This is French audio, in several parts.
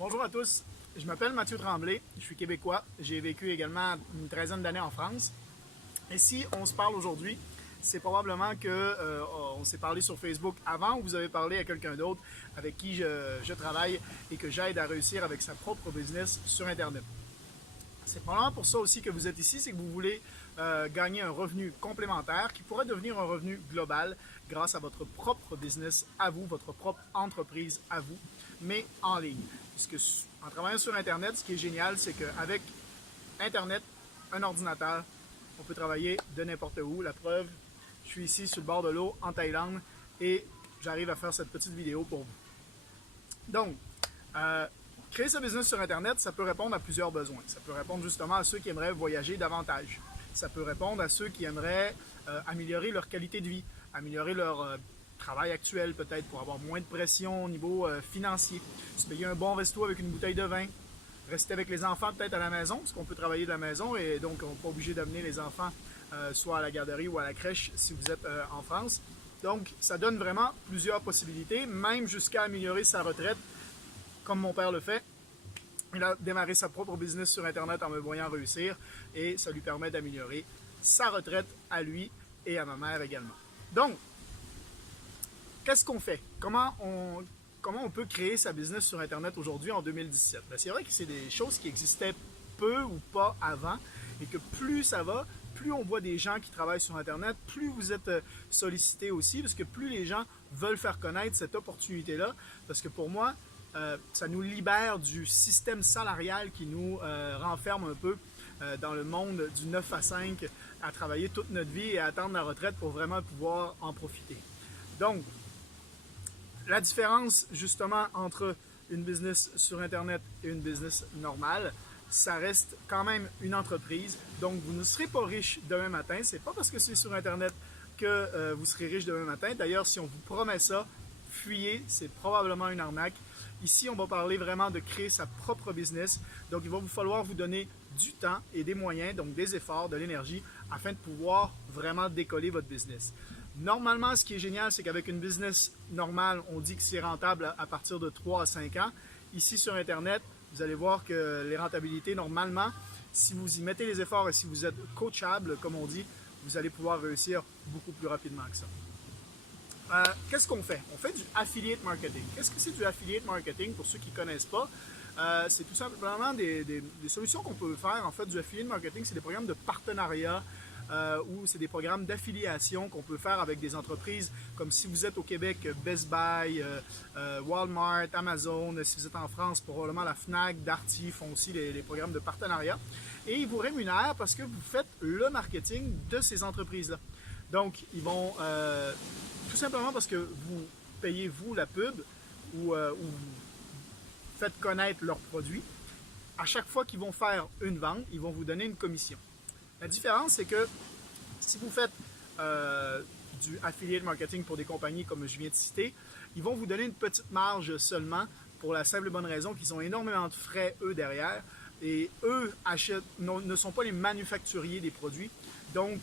Bonjour à tous, je m'appelle Mathieu Tremblay, je suis québécois, j'ai vécu également une 13aine d'années en France. Et si on se parle aujourd'hui, c'est probablement que on s'est parlé sur Facebook avant ou vous avez parlé à quelqu'un d'autre avec qui je travaille et que j'aide à réussir avec sa propre business sur Internet. C'est probablement pour ça aussi que vous êtes ici, c'est que vous voulez gagner un revenu complémentaire qui pourrait devenir un revenu global grâce à votre propre business à vous, votre propre entreprise à vous, mais en ligne. Puisque en travaillant sur Internet, ce qui est génial, c'est qu'avec Internet, un ordinateur, on peut travailler de n'importe où. La preuve, je suis ici sur le bord de l'eau en Thaïlande et j'arrive à faire cette petite vidéo pour vous. Donc, créer ce business sur Internet, ça peut répondre à plusieurs besoins. Ça peut répondre justement à ceux qui aimeraient voyager davantage. Ça peut répondre à ceux qui aimeraient améliorer leur qualité de vie, améliorer leur travail actuel peut-être pour avoir moins de pression au niveau financier, se payer un bon resto avec une bouteille de vin, rester avec les enfants peut-être à la maison, parce qu'on peut travailler de la maison et donc on n'est pas obligé d'amener les enfants soit à la garderie ou à la crèche si vous êtes en France. Donc ça donne vraiment plusieurs possibilités, même jusqu'à améliorer sa retraite, comme mon père le fait. Il a démarré sa propre business sur Internet en me voyant réussir et ça lui permet d'améliorer sa retraite à lui et à ma mère également. Donc, qu'est-ce qu'on fait? Comment on peut créer sa business sur Internet aujourd'hui en 2017? Ben, c'est vrai que c'est des choses qui existaient peu ou pas avant et que plus ça va, plus on voit des gens qui travaillent sur Internet, plus vous êtes sollicité aussi, parce que plus les gens veulent faire connaître cette opportunité-là, parce que pour moi, ça nous libère du système salarial qui nous renferme un peu dans le monde du 9 à 5 à travailler toute notre vie et à attendre la retraite pour vraiment pouvoir en profiter. Donc, la différence justement entre une business sur Internet et une business normale, ça reste quand même une entreprise. Donc, vous ne serez pas riche demain matin. C'est pas parce que c'est sur Internet que vous serez riche demain matin. D'ailleurs, si on vous promet ça, fuyez, c'est probablement une arnaque. Ici, on va parler vraiment de créer sa propre business. Donc, il va vous falloir vous donner du temps et des moyens, donc des efforts, de l'énergie, afin de pouvoir vraiment décoller votre business. Normalement, ce qui est génial, c'est qu'avec une business normale, on dit que c'est rentable à partir de 3 à 5 ans. Ici, sur Internet, vous allez voir que les rentabilités, normalement, si vous y mettez les efforts et si vous êtes coachable, comme on dit, vous allez pouvoir réussir beaucoup plus rapidement que ça. Qu'est-ce qu'on fait? On fait du affiliate marketing. Qu'est-ce que c'est du affiliate marketing pour ceux qui ne connaissent pas? C'est tout simplement des solutions qu'on peut faire. En fait, du affiliate marketing, c'est des programmes de partenariat ou c'est des programmes d'affiliation qu'on peut faire avec des entreprises comme si vous êtes au Québec, Best Buy, Walmart, Amazon. Si vous êtes en France, probablement la Fnac, Darty font aussi les programmes de partenariat. Et ils vous rémunèrent parce que vous faites le marketing de ces entreprises-là. Donc, ils vont tout simplement parce que vous payez vous la pub ou vous faites connaître leurs produits. À chaque fois qu'ils vont faire une vente, ils vont vous donner une commission. La différence, c'est que si vous faites du affiliate marketing pour des compagnies comme je viens de citer, ils vont vous donner une petite marge seulement pour la simple et bonne raison qu'ils ont énormément de frais, eux, derrière. Et eux ne sont pas les manufacturiers des produits. Donc,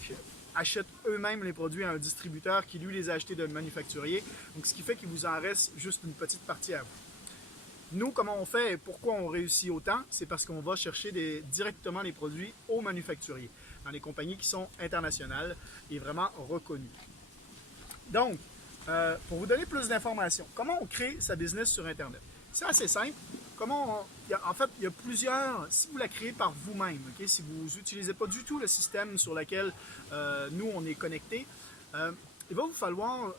achètent eux-mêmes les produits à un distributeur qui, lui, les a achetés d'un manufacturier. Donc, ce qui fait qu'il vous en reste juste une petite partie à vous. Nous, comment on fait et pourquoi on réussit autant? C'est parce qu'on va chercher directement les produits aux manufacturiers, dans les compagnies qui sont internationales et vraiment reconnues. Donc, pour vous donner plus d'informations, comment on crée sa business sur Internet? C'est assez simple. En fait, il y a plusieurs, si vous la créez par vous-même, okay? Si vous n'utilisez pas du tout le système sur lequel nous, on est connecté, il va vous falloir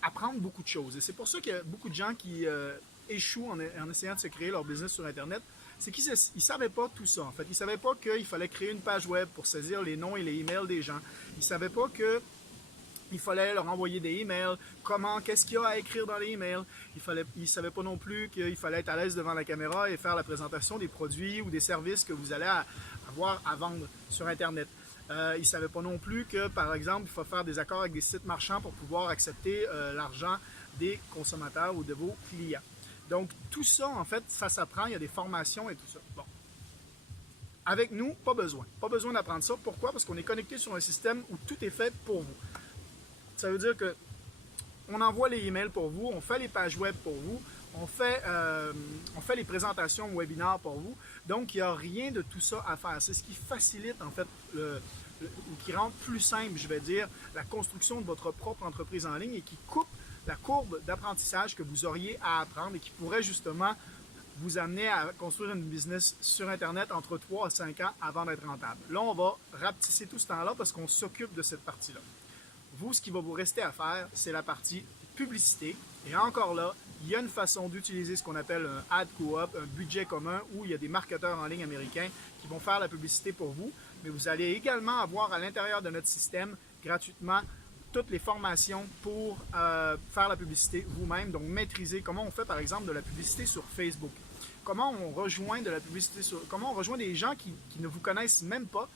apprendre beaucoup de choses. Et c'est pour ça qu'il y a beaucoup de gens qui échouent en essayant de se créer leur business sur Internet. C'est qu'ils ne savaient pas tout ça, en fait. Ils ne savaient pas qu'il fallait créer une page web pour saisir les noms et les emails des gens. Ils ne savaient pas qu'il fallait leur envoyer des emails, qu'est-ce qu'il y a à écrire dans les emails. Ils ne savaient pas non plus qu'il fallait être à l'aise devant la caméra et faire la présentation des produits ou des services que vous allez avoir à vendre sur Internet. Ils ne savaient pas non plus que, par exemple, il faut faire des accords avec des sites marchands pour pouvoir accepter l'argent des consommateurs ou de vos clients. Donc, tout ça, en fait, ça s'apprend, il y a des formations et tout ça. Bon. Avec nous, pas besoin. Pas besoin d'apprendre ça. Pourquoi? Parce qu'on est connecté sur un système où tout est fait pour vous. Ça veut dire que on envoie les emails pour vous, on fait les pages web pour vous, on fait les présentations webinaires pour vous. Donc, il n'y a rien de tout ça à faire. C'est ce qui facilite, en fait, ou qui rend plus simple, je vais dire, la construction de votre propre entreprise en ligne et qui coupe la courbe d'apprentissage que vous auriez à apprendre et qui pourrait justement vous amener à construire une business sur Internet entre 3 à 5 ans avant d'être rentable. Là, on va rapetisser tout ce temps-là parce qu'on s'occupe de cette partie-là. Vous, ce qui va vous rester à faire, c'est la partie publicité. Et encore là, il y a une façon d'utiliser ce qu'on appelle un ad co-op, un budget commun, où il y a des marketeurs en ligne américains qui vont faire la publicité pour vous. Mais vous allez également avoir à l'intérieur de notre système, gratuitement, toutes les formations pour faire la publicité vous-même. Donc, maîtriser comment on fait, par exemple, de la publicité sur Facebook. Comment on rejoint de la publicité comment on rejoint des gens qui ne vous connaissent même pas.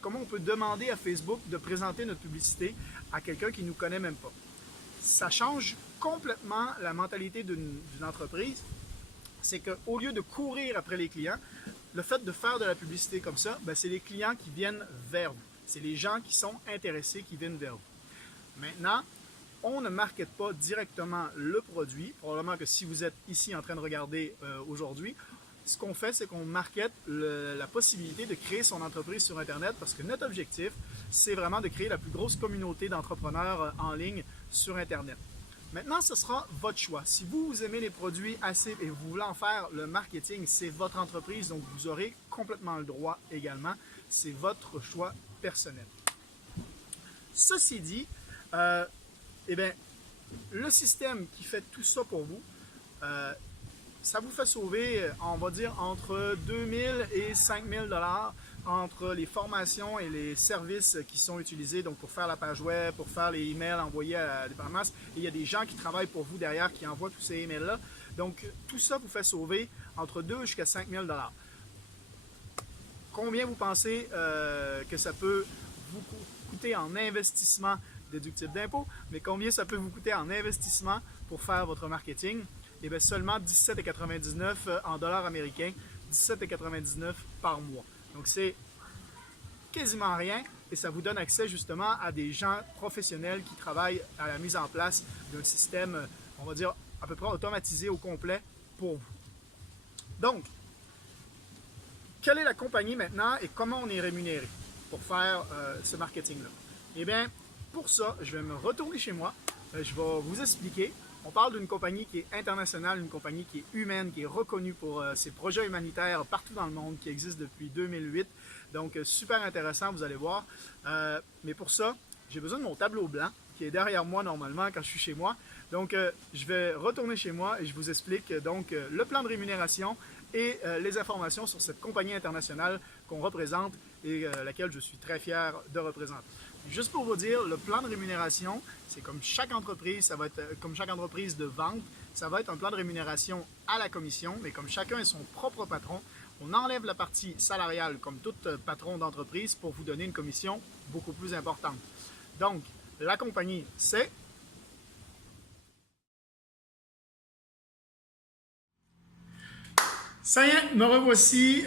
Comment on peut demander à Facebook de présenter notre publicité à quelqu'un qui ne nous connaît même pas. Ça change complètement la mentalité d'une entreprise. C'est qu'au lieu de courir après les clients, le fait de faire de la publicité comme ça, c'est les clients qui viennent vers vous. C'est les gens qui sont intéressés qui viennent vers vous. Maintenant, on ne markete pas directement le produit. Probablement que si vous êtes ici en train de regarder aujourd'hui, ce qu'on fait, c'est qu'on markete la possibilité de créer son entreprise sur Internet parce que notre objectif, c'est vraiment de créer la plus grosse communauté d'entrepreneurs en ligne sur Internet. Maintenant, ce sera votre choix. Si vous aimez les produits assez et vous voulez en faire le marketing, c'est votre entreprise, donc vous aurez complètement le droit également. C'est votre choix personnel. Ceci dit, le système qui fait tout ça pour vous, ça vous fait sauver, on va dire, entre 2 000 et 5 000 $ entre les formations et les services qui sont utilisés donc pour faire la page web, pour faire les emails envoyés à des parents. Et il y a des gens qui travaillent pour vous derrière qui envoient tous ces emails-là. Donc, tout ça vous fait sauver entre 2 jusqu'à 5 000 $. Combien vous pensez que ça peut vous coûter en investissement déductible d'impôt, mais combien ça peut vous coûter en investissement pour faire votre marketing? Eh bien, seulement 17,99 $ en dollars américains, 17,99 $ par mois. Donc, c'est quasiment rien et ça vous donne accès justement à des gens professionnels qui travaillent à la mise en place d'un système, on va dire, à peu près automatisé au complet pour vous. Donc, quelle est la compagnie maintenant et comment on est rémunéré pour faire ce marketing-là? Eh bien, pour ça, je vais me retourner chez moi. Je vais vous expliquer. On parle d'une compagnie qui est internationale, une compagnie qui est humaine, qui est reconnue pour ses projets humanitaires partout dans le monde, qui existe depuis 2008. Donc, super intéressant, vous allez voir. Mais pour ça, j'ai besoin de mon tableau blanc qui est derrière moi normalement quand je suis chez moi. Donc, je vais retourner chez moi et je vous explique donc le plan de rémunération et les informations sur cette compagnie internationale qu'on représente et laquelle je suis très fier de représenter. Juste pour vous dire, le plan de rémunération, c'est comme chaque entreprise, ça va être comme chaque entreprise de vente, ça va être un plan de rémunération à la commission, mais comme chacun est son propre patron, on enlève la partie salariale comme tout patron d'entreprise pour vous donner une commission beaucoup plus importante. Donc, la compagnie, c'est... Ça y est, me revoici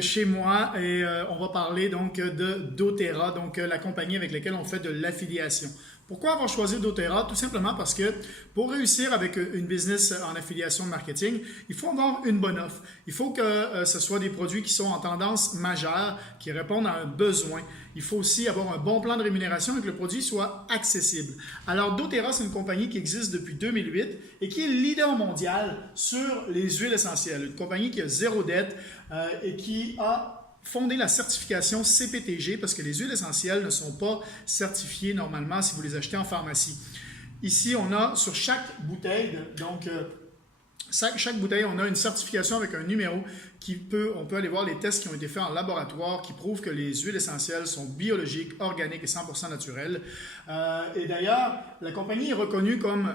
chez moi et on va parler donc de doTERRA, donc la compagnie avec laquelle on fait de l'affiliation. Pourquoi avoir choisi doTERRA? Tout simplement parce que pour réussir avec une business en affiliation marketing, il faut avoir une bonne offre. Il faut que ce soit des produits qui sont en tendance majeure, qui répondent à un besoin. Il faut aussi avoir un bon plan de rémunération et que le produit soit accessible. Alors, doTERRA, c'est une compagnie qui existe depuis 2008 et qui est leader mondial sur les huiles essentielles. Une compagnie qui a zéro dette et qui a fondé la certification CPTG parce que les huiles essentielles ne sont pas certifiées normalement si vous les achetez en pharmacie. Ici, on a sur chaque bouteille, chaque bouteille, on a une certification avec un numéro on peut aller voir les tests qui ont été faits en laboratoire qui prouvent que les huiles essentielles sont biologiques, organiques et 100% naturelles. Et d'ailleurs, la compagnie est reconnue comme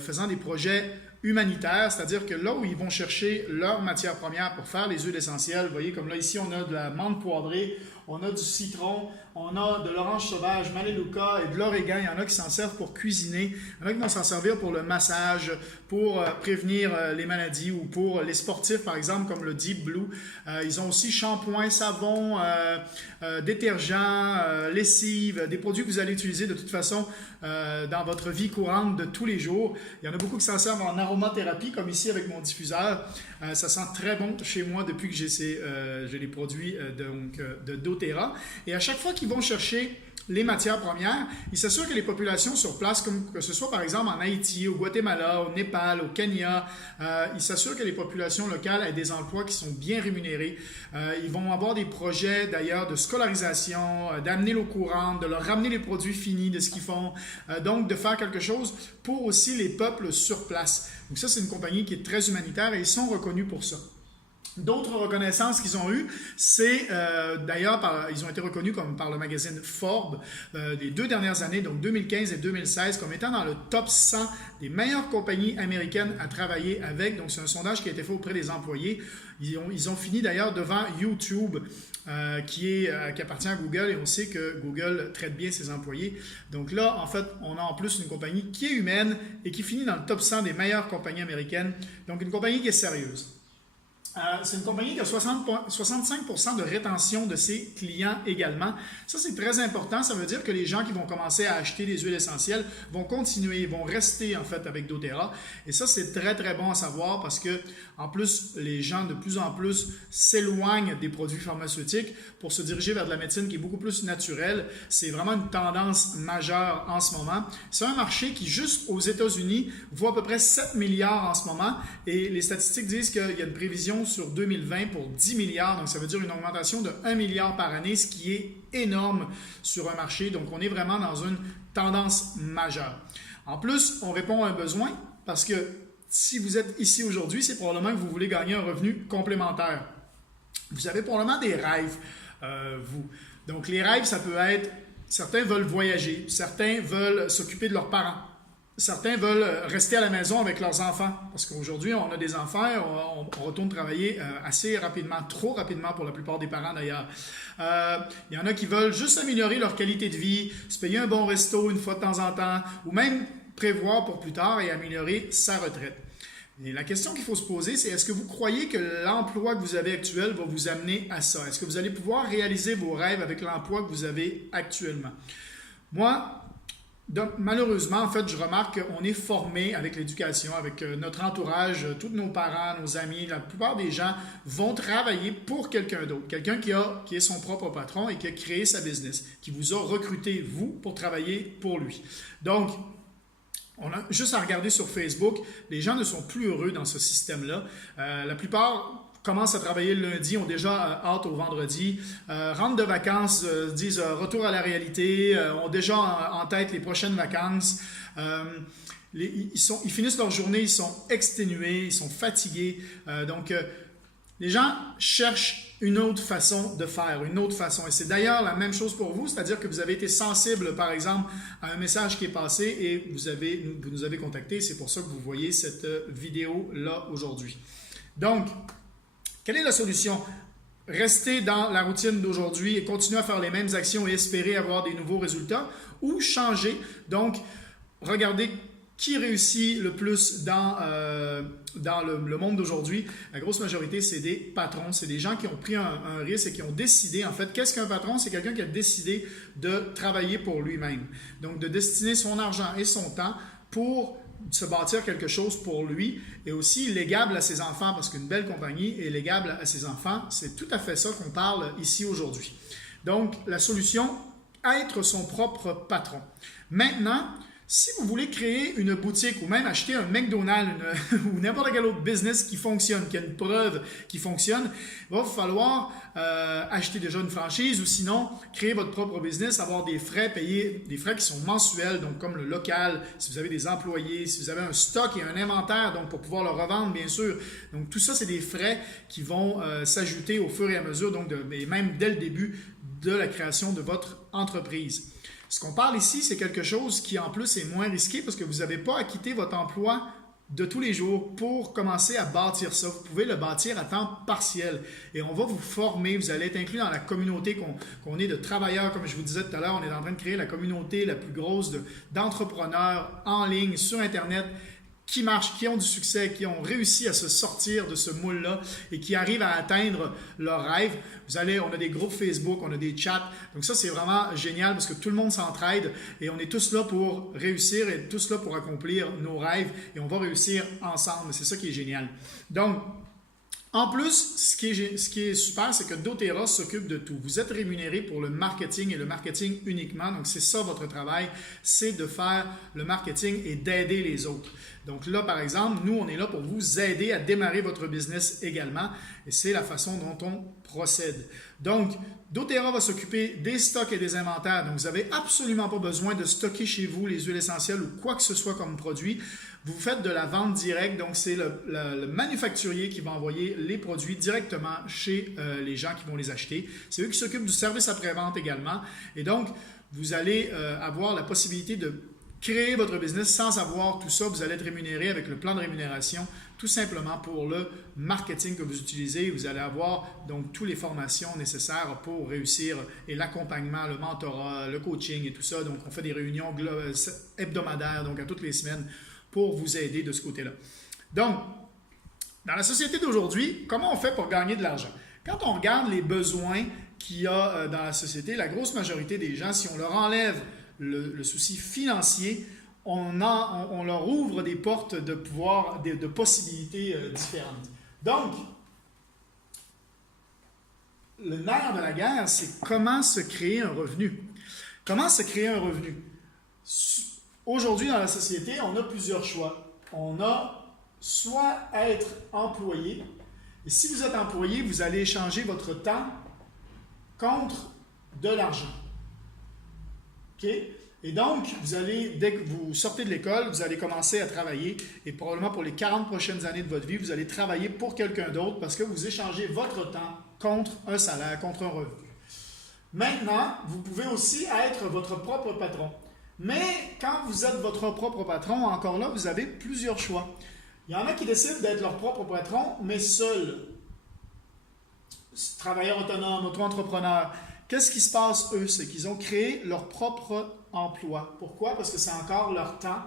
faisant des projets humanitaires, c'est-à-dire que là où ils vont chercher leurs matières premières pour faire les huiles essentielles, vous voyez comme là ici on a de la menthe poivrée, on a du citron, On a de l'orange sauvage, Maléluca et de l'origan. Il y en a qui s'en servent pour cuisiner. Il y en a qui vont s'en servir pour le massage, pour prévenir les maladies ou pour les sportifs, par exemple, comme le Deep Blue. Ils ont aussi shampoing, savon, détergent, lessive, des produits que vous allez utiliser de toute façon dans votre vie courante de tous les jours. Il y en a beaucoup qui s'en servent en aromathérapie, comme ici avec mon diffuseur. Ça sent très bon chez moi depuis que j'ai les produits de doTERRA. Et à chaque fois qu'ils vont chercher les matières premières, ils s'assurent que les populations sur place, comme que ce soit par exemple en Haïti, au Guatemala, au Népal, au Kenya, ils s'assurent que les populations locales aient des emplois qui sont bien rémunérés. Ils vont avoir des projets d'ailleurs de scolarisation, d'amener l'eau courante, de leur ramener les produits finis de ce qu'ils font, donc de faire quelque chose pour aussi les peuples sur place. Donc ça, c'est une compagnie qui est très humanitaire et ils sont reconnus pour ça. D'autres reconnaissances qu'ils ont eues, c'est d'ailleurs, ils ont été reconnus comme par le magazine Forbes des 2 dernières années, donc 2015 et 2016, comme étant dans le top 100 des meilleures compagnies américaines à travailler avec. Donc, c'est un sondage qui a été fait auprès des employés. Ils ont fini d'ailleurs devant YouTube, qui appartient à Google, et on sait que Google traite bien ses employés. Donc là, en fait, on a en plus une compagnie qui est humaine et qui finit dans le top 100 des meilleures compagnies américaines. Donc, une compagnie qui est sérieuse. C'est une compagnie qui a 65% de rétention de ses clients également. Ça, c'est très important. Ça veut dire que les gens qui vont commencer à acheter des huiles essentielles vont continuer, vont rester en fait avec doTERRA. Et ça, c'est très, très bon à savoir parce que, en plus, les gens de plus en plus s'éloignent des produits pharmaceutiques pour se diriger vers de la médecine qui est beaucoup plus naturelle. C'est vraiment une tendance majeure en ce moment. C'est un marché qui, juste aux États-Unis, vaut à peu près 7 milliards en ce moment. Et les statistiques disent qu'il y a une prévision sur 2020 pour 10 milliards, donc ça veut dire une augmentation de 1 milliard par année, ce qui est énorme sur un marché. Donc, on est vraiment dans une tendance majeure. En plus, on répond à un besoin parce que si vous êtes ici aujourd'hui, c'est probablement que vous voulez gagner un revenu complémentaire. Vous avez probablement des rêves, vous. Donc, les rêves, ça peut être, certains veulent voyager, certains veulent s'occuper de leurs parents. Certains veulent rester à la maison avec leurs enfants parce qu'aujourd'hui, on a des enfants, on retourne travailler assez rapidement, trop rapidement pour la plupart des parents d'ailleurs. Il y en a qui veulent juste améliorer leur qualité de vie, se payer un bon resto une fois de temps en temps ou même prévoir pour plus tard et améliorer sa retraite. Et la question qu'il faut se poser, c'est est-ce que vous croyez que l'emploi que vous avez actuel va vous amener à ça? Est-ce que vous allez pouvoir réaliser vos rêves avec l'emploi que vous avez actuellement? Moi, donc, malheureusement, en fait, je remarque qu'on est formé avec l'éducation, avec notre entourage, tous nos parents, nos amis, la plupart des gens vont travailler pour quelqu'un d'autre, quelqu'un qui est son propre patron et qui a créé sa business, qui vous a recruté, vous, pour travailler pour lui. Donc, on a juste à regarder sur Facebook, les gens ne sont plus heureux dans ce système-là. La plupart commencent à travailler le lundi, ont déjà hâte au vendredi, rentrent de vacances, disent retour à la réalité, ont déjà en tête les prochaines vacances. Ils finissent leur journée, ils sont exténués, ils sont fatigués. Donc, les gens cherchent une autre façon de faire, une autre façon. Et c'est d'ailleurs la même chose pour vous, c'est-à-dire que vous avez été sensible, par exemple, à un message qui est passé et vous nous avez contacté. C'est pour ça que vous voyez cette vidéo-là aujourd'hui. Donc, quelle est la solution? Rester dans la routine d'aujourd'hui et continuer à faire les mêmes actions et espérer avoir des nouveaux résultats ou changer? Donc, regardez qui réussit le plus dans le monde d'aujourd'hui. La grosse majorité, c'est des patrons. C'est des gens qui ont pris un risque et qui ont décidé, en fait, qu'est-ce qu'un patron? C'est quelqu'un qui a décidé de travailler pour lui-même. Donc, de destiner son argent et son temps pour se bâtir quelque chose pour lui et aussi légable à ses enfants parce qu'une belle compagnie est légable à ses enfants. C'est tout à fait ça qu'on parle ici aujourd'hui. Donc, la solution, être son propre patron. Maintenant, si vous voulez créer une boutique ou même acheter un McDonald's ou n'importe quel autre business qui fonctionne, qui a une preuve qui fonctionne, il va vous falloir acheter déjà une franchise ou sinon créer votre propre business, avoir des frais, payer des frais qui sont mensuels, donc comme le local, si vous avez des employés, si vous avez un stock et un inventaire, donc pour pouvoir le revendre bien sûr. Donc tout ça, c'est des frais qui vont s'ajouter au fur et à mesure, donc et même dès le début de la création de votre entreprise. Ce qu'on parle ici, c'est quelque chose qui en plus est moins risqué parce que vous n'avez pas à quitter votre emploi de tous les jours pour commencer à bâtir ça. Vous pouvez le bâtir à temps partiel et on va vous former. Vous allez être inclus dans la communauté qu'on est de travailleurs. Comme je vous disais tout à l'heure, on est en train de créer la communauté la plus grosse d'entrepreneurs en ligne, sur Internet, qui marchent, qui ont du succès, qui ont réussi à se sortir de ce moule-là et qui arrivent à atteindre leurs rêves. On a des groupes Facebook, on a des chats. Donc ça, c'est vraiment génial parce que tout le monde s'entraide et on est tous là pour réussir et tous là pour accomplir nos rêves et on va réussir ensemble. C'est ça qui est génial. Donc, en plus, ce qui est super, c'est que doTERRA s'occupe de tout. Vous êtes rémunéré pour le marketing et le marketing uniquement. Donc, c'est ça votre travail, c'est de faire le marketing et d'aider les autres. Donc là, par exemple, nous, on est là pour vous aider à démarrer votre business également. Et c'est la façon dont on procède. Donc, doTERRA va s'occuper des stocks et des inventaires. Donc, vous n'avez absolument pas besoin de stocker chez vous les huiles essentielles ou quoi que ce soit comme produit. Vous faites de la vente directe. Donc, c'est le manufacturier qui va envoyer les produits directement chez les gens qui vont les acheter. C'est eux qui s'occupent du service après-vente également. Et donc, vous allez avoir la possibilité de créer votre business sans avoir tout ça. Vous allez être rémunéré avec le plan de rémunération tout simplement pour le marketing que vous utilisez. Vous allez avoir donc toutes les formations nécessaires pour réussir et l'accompagnement, le mentorat, le coaching et tout ça. Donc, on fait des réunions hebdomadaires, donc à toutes les semaines pour vous aider de ce côté-là. Donc, dans la société d'aujourd'hui, comment on fait pour gagner de l'argent? Quand on regarde les besoins qu'il y a dans la société, la grosse majorité des gens, si on leur enlève le souci financier, on leur ouvre des portes de pouvoir, de possibilités différentes. Donc, le nerf de la guerre, c'est comment se créer un revenu. Comment se créer un revenu? Aujourd'hui, dans la société, on a plusieurs choix. On a soit être employé, et si vous êtes employé, vous allez échanger votre temps contre de l'argent. OK? Et donc, dès que vous sortez de l'école, vous allez commencer à travailler et probablement pour les 40 prochaines années de votre vie, vous allez travailler pour quelqu'un d'autre parce que vous échangez votre temps contre un salaire, contre un revenu. Maintenant, vous pouvez aussi être votre propre patron. Mais quand vous êtes votre propre patron, encore là, vous avez plusieurs choix. Il y en a qui décident d'être leur propre patron, mais seuls. Travailleurs autonomes, auto-entrepreneurs. Qu'est-ce qui se passe, eux? C'est qu'ils ont créé leur propre emploi. Pourquoi? Parce que c'est encore leur temps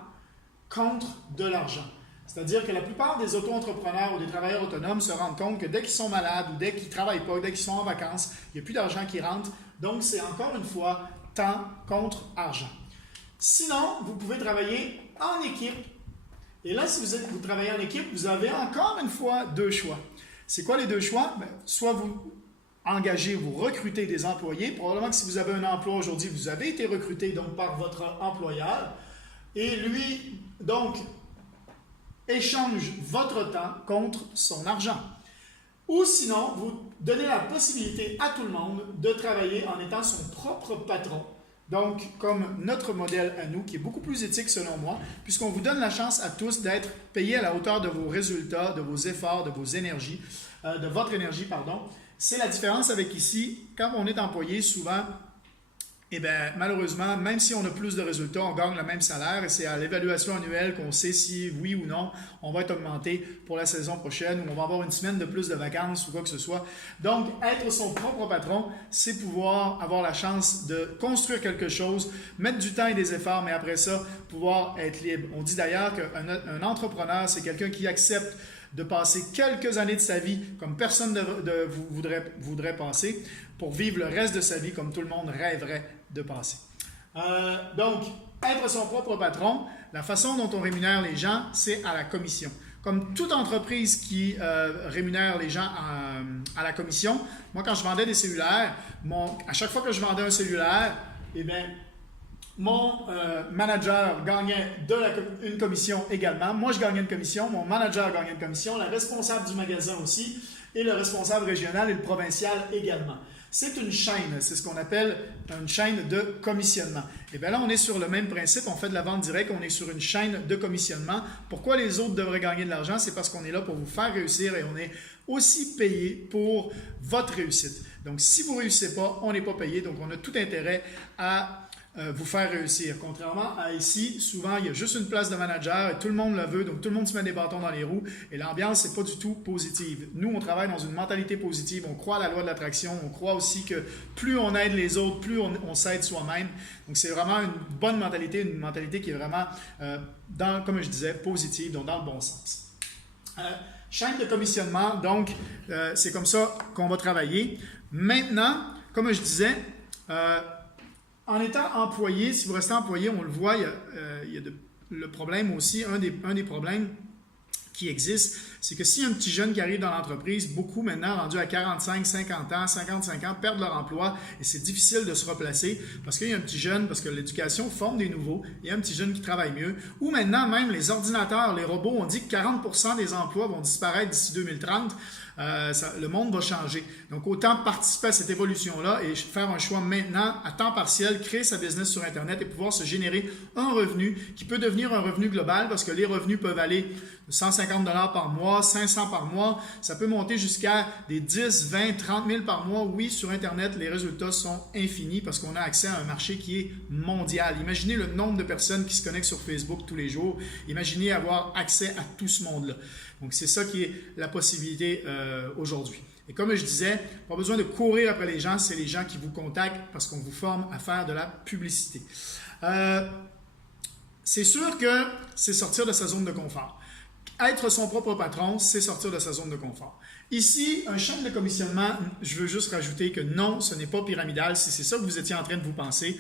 contre de l'argent. C'est-à-dire que la plupart des auto-entrepreneurs ou des travailleurs autonomes se rendent compte que dès qu'ils sont malades ou dès qu'ils ne travaillent pas, dès qu'ils sont en vacances, il n'y a plus d'argent qui rentre. Donc, c'est encore une fois temps contre argent. Sinon, vous pouvez travailler en équipe. Et là, si vous travaillez en équipe, vous avez encore une fois deux choix. C'est quoi les deux choix? Soit vous engagez, vous recrutez des employés. Probablement que si vous avez un emploi aujourd'hui, vous avez été recruté donc par votre employeur. Et lui, donc, échange votre temps contre son argent. Ou sinon, vous donnez la possibilité à tout le monde de travailler en étant son propre patron. Donc, comme notre modèle à nous, qui est beaucoup plus éthique selon moi, puisqu'on vous donne la chance à tous d'être payés à la hauteur de vos résultats, de vos efforts, de vos énergies, de votre énergie, pardon. C'est la différence avec ici, quand on est employé, souvent, malheureusement, même si on a plus de résultats, on gagne le même salaire et c'est à l'évaluation annuelle qu'on sait si, oui ou non, on va être augmenté pour la saison prochaine ou on va avoir une semaine de plus de vacances ou quoi que ce soit. Donc, être son propre patron, c'est pouvoir avoir la chance de construire quelque chose, mettre du temps et des efforts, mais après ça, pouvoir être libre. On dit d'ailleurs qu'un entrepreneur, c'est quelqu'un qui accepte de passer quelques années de sa vie comme personne ne voudrait passer pour vivre le reste de sa vie comme tout le monde rêverait de passer. Donc, être son propre patron, la façon dont on rémunère les gens, c'est à la commission. Comme toute entreprise qui rémunère les gens à la commission, moi, quand je vendais des cellulaires, à chaque fois que je vendais un cellulaire, mon manager gagnait une commission également. Moi, je gagnais une commission. Mon manager gagnait une commission. La responsable du magasin aussi. Et le responsable régional et le provincial également. C'est une chaîne. C'est ce qu'on appelle une chaîne de commissionnement. Et bien là, on est sur le même principe. On fait de la vente directe. On est sur une chaîne de commissionnement. Pourquoi les autres devraient gagner de l'argent? C'est parce qu'on est là pour vous faire réussir et on est aussi payé pour votre réussite. Donc, si vous ne réussissez pas, on n'est pas payé. Donc, on a tout intérêt à vous faire réussir. Contrairement à ici, souvent, il y a juste une place de manager et tout le monde le veut, donc tout le monde se met des bâtons dans les roues et l'ambiance, c'est pas du tout positive. Nous, on travaille dans une mentalité positive, on croit à la loi de l'attraction, on croit aussi que plus on aide les autres, plus on s'aide soi-même. Donc, c'est vraiment une bonne mentalité, une mentalité qui est vraiment, comme je disais, positive, donc dans le bon sens. Chaîne de commissionnement, donc, c'est comme ça qu'on va travailler. Maintenant, comme je disais, en étant employé, si vous restez employé, on le voit, il y a le problème aussi, un des problèmes qui existe, c'est que s'il y a un petit jeune qui arrive dans l'entreprise, beaucoup maintenant rendus à 45, 50 ans, 55 ans, perdent leur emploi et c'est difficile de se replacer parce qu'il y a un petit jeune, parce que l'éducation forme des nouveaux, il y a un petit jeune qui travaille mieux. Ou maintenant, même les ordinateurs, les robots, on dit que 40% des emplois vont disparaître d'ici 2030. Le monde va changer. Donc, autant participer à cette évolution-là et faire un choix maintenant à temps partiel, créer sa business sur Internet et pouvoir se générer un revenu qui peut devenir un revenu global parce que les revenus peuvent aller de 150 $ par mois, 500 par mois. Ça peut monter jusqu'à des 10, 20, 30 000 par mois. Oui, sur Internet, les résultats sont infinis parce qu'on a accès à un marché qui est mondial. Imaginez le nombre de personnes qui se connectent sur Facebook tous les jours. Imaginez avoir accès à tout ce monde-là. Donc, c'est ça qui est la possibilité aujourd'hui. Et comme je disais, pas besoin de courir après les gens, c'est les gens qui vous contactent parce qu'on vous forme à faire de la publicité. C'est sûr que c'est sortir de sa zone de confort. Être son propre patron, c'est sortir de sa zone de confort. Ici, un chaîne de commissionnement, je veux juste rajouter que non, ce n'est pas pyramidal. Si c'est ça que vous étiez en train de vous penser,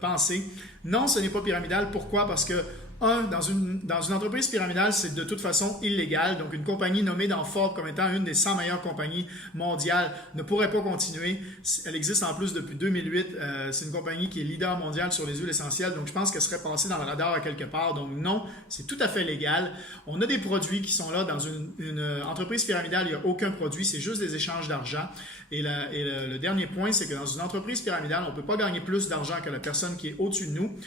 penser, non, ce n'est pas pyramidal. Pourquoi? Parce que dans une entreprise pyramidale, c'est de toute façon illégal. Donc, une compagnie nommée dans Forbes comme étant une des 100 meilleures compagnies mondiales ne pourrait pas continuer. Elle existe en plus depuis 2008. C'est une compagnie qui est leader mondial sur les huiles essentielles. Donc, je pense qu'elle serait passée dans le radar à quelque part. Donc, non, c'est tout à fait légal. On a des produits qui sont là. Dans une entreprise pyramidale, il n'y a aucun produit. C'est juste des échanges d'argent. Et le dernier point, c'est que dans une entreprise pyramidale, on ne peut pas gagner plus d'argent que la personne qui est au-dessus de nous.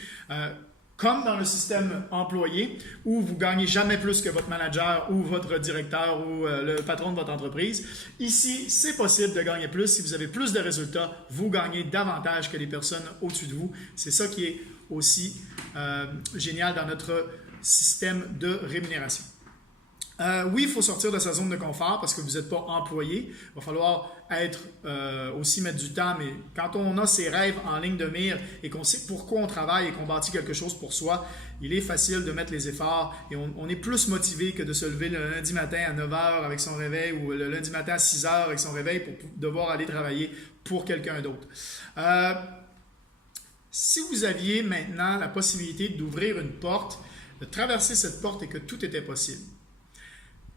Comme dans le système employé, où vous ne gagnez jamais plus que votre manager ou votre directeur ou le patron de votre entreprise. Ici, c'est possible de gagner plus. Si vous avez plus de résultats, vous gagnez davantage que les personnes au-dessus de vous. C'est ça qui est aussi génial dans notre système de rémunération. Oui, il faut sortir de sa zone de confort parce que vous n'êtes pas employé. Il va falloir aussi mettre du temps, mais quand on a ses rêves en ligne de mire et qu'on sait pourquoi on travaille et qu'on bâtit quelque chose pour soi, il est facile de mettre les efforts et on est plus motivé que de se lever le lundi matin à 9 h avec son réveil ou le lundi matin à 6 h avec son réveil pour devoir aller travailler pour quelqu'un d'autre. Si vous aviez maintenant la possibilité d'ouvrir une porte, de traverser cette porte et que tout était possible,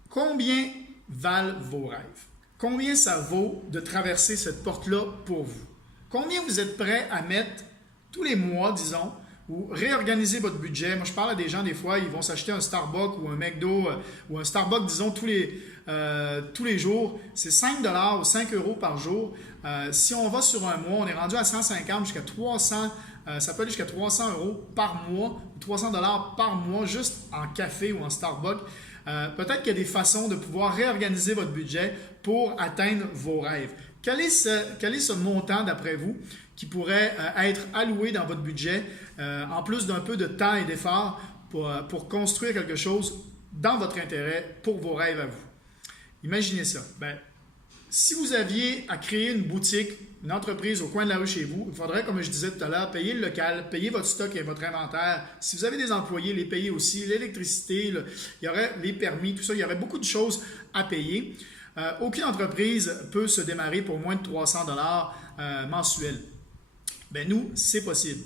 combien valent vos rêves? Combien ça vaut de traverser cette porte-là pour vous? Combien vous êtes prêt à mettre tous les mois, disons, ou réorganiser votre budget? Moi, je parle à des gens, des fois, ils vont s'acheter un Starbucks ou un McDo ou un Starbucks, disons, tous les jours. C'est 5 $ ou 5 € par jour. Si on va sur un mois, on est rendu à 150 jusqu'à 300 ça peut aller jusqu'à 300 € par mois, 300 $ par mois, juste en café ou en Starbucks. Peut-être qu'il y a des façons de pouvoir réorganiser votre budget pour atteindre vos rêves. Quel est ce montant, d'après vous, qui pourrait être alloué dans votre budget, en plus d'un peu de temps et d'effort pour construire quelque chose dans votre intérêt pour vos rêves à vous? Imaginez ça. Si vous aviez à créer une boutique, une entreprise au coin de la rue chez vous, il faudrait, comme je disais tout à l'heure, payer le local, payer votre stock et votre inventaire. Si vous avez des employés, les payer aussi, l'électricité, il y aurait les permis, tout ça, il y aurait beaucoup de choses à payer. Aucune entreprise peut se démarrer pour moins de 300 $ mensuels. Nous, c'est possible.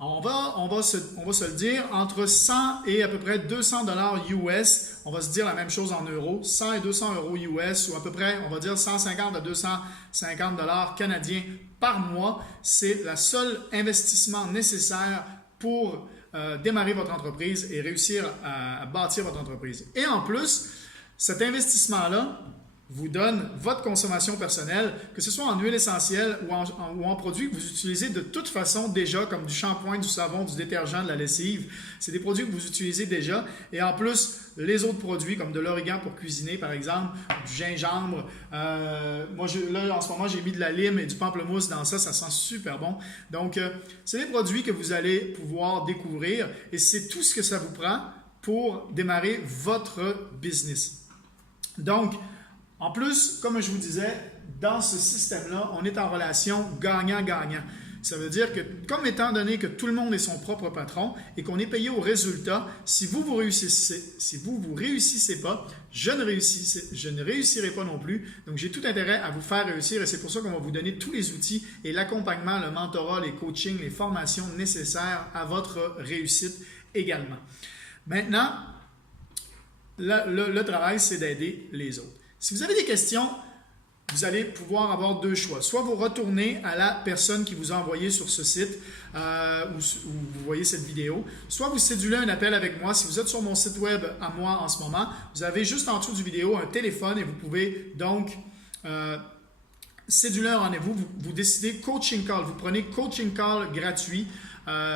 On va se le dire, entre 100 et à peu près 200 $ US, on va se dire la même chose en euros, 100 et 200 € US, ou à peu près, on va dire 150 à 250 $ canadiens par mois. C'est le seul investissement nécessaire pour démarrer votre entreprise et réussir à bâtir votre entreprise. Et en plus, cet investissement-là, vous donne votre consommation personnelle, que ce soit en huile essentielle ou en produits que vous utilisez de toute façon déjà, comme du shampoing, du savon, du détergent, de la lessive. C'est des produits que vous utilisez déjà. Et en plus, les autres produits, comme de l'origan pour cuisiner, par exemple, du gingembre. Moi, là, en ce moment, j'ai mis de la lime et du pamplemousse dans ça. Ça sent super bon. Donc, c'est des produits que vous allez pouvoir découvrir et c'est tout ce que ça vous prend pour démarrer votre business. Donc, en plus, comme je vous disais, dans ce système-là, on est en relation gagnant-gagnant. Ça veut dire que, comme étant donné que tout le monde est son propre patron et qu'on est payé au résultat, si vous vous réussissez pas, je ne réussirai pas non plus. Donc, j'ai tout intérêt à vous faire réussir et c'est pour ça qu'on va vous donner tous les outils et l'accompagnement, le mentorat, les coachings, les formations nécessaires à votre réussite également. Maintenant, le travail, c'est d'aider les autres. Si vous avez des questions, vous allez pouvoir avoir deux choix. Soit vous retournez à la personne qui vous a envoyé sur ce site où vous voyez cette vidéo, soit vous cédulez un appel avec moi. Si vous êtes sur mon site web à moi en ce moment, vous avez juste en dessous du vidéo un téléphone et vous pouvez donc céduler un rendez-vous. Vous décidez coaching call. Vous prenez coaching call gratuit.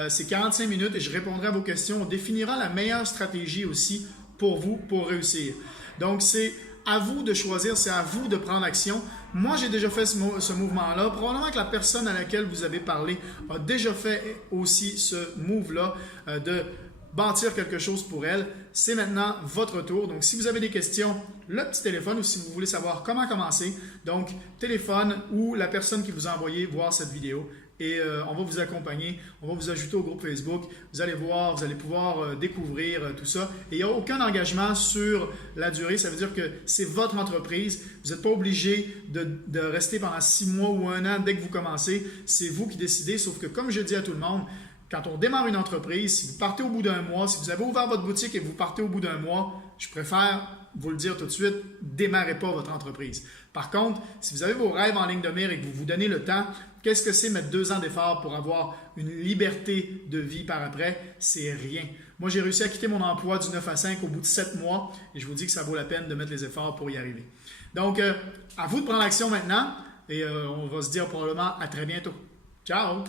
C'est 45 minutes et je répondrai à vos questions. On définira la meilleure stratégie aussi pour vous pour réussir. Donc, c'est à vous de choisir, c'est à vous de prendre action. Moi, j'ai déjà fait ce mouvement-là. Probablement que la personne à laquelle vous avez parlé a déjà fait aussi ce move-là de bâtir quelque chose pour elle. C'est maintenant votre tour. Donc, si vous avez des questions, le petit téléphone ou si vous voulez savoir comment commencer, donc téléphone ou la personne qui vous a envoyé voir cette vidéo. Et on va vous accompagner, on va vous ajouter au groupe Facebook. Vous allez voir, vous allez pouvoir découvrir tout ça. Et il n'y a aucun engagement sur la durée. Ça veut dire que c'est votre entreprise. Vous n'êtes pas obligé de rester pendant 6 mois ou 1 an dès que vous commencez. C'est vous qui décidez. Sauf que comme je dis à tout le monde, quand on démarre une entreprise, si vous partez au bout d'1 mois, si vous avez ouvert votre boutique et vous partez au bout d'1 mois, je préfère vous le dire tout de suite, démarrez pas votre entreprise. Par contre, si vous avez vos rêves en ligne de mire et que vous vous donnez le temps, qu'est-ce que c'est mettre 2 ans d'effort pour avoir une liberté de vie par après? C'est rien. Moi, j'ai réussi à quitter mon emploi du 9 à 5 au bout de 7 mois et je vous dis que ça vaut la peine de mettre les efforts pour y arriver. Donc, à vous de prendre l'action maintenant et on va se dire probablement à très bientôt. Ciao!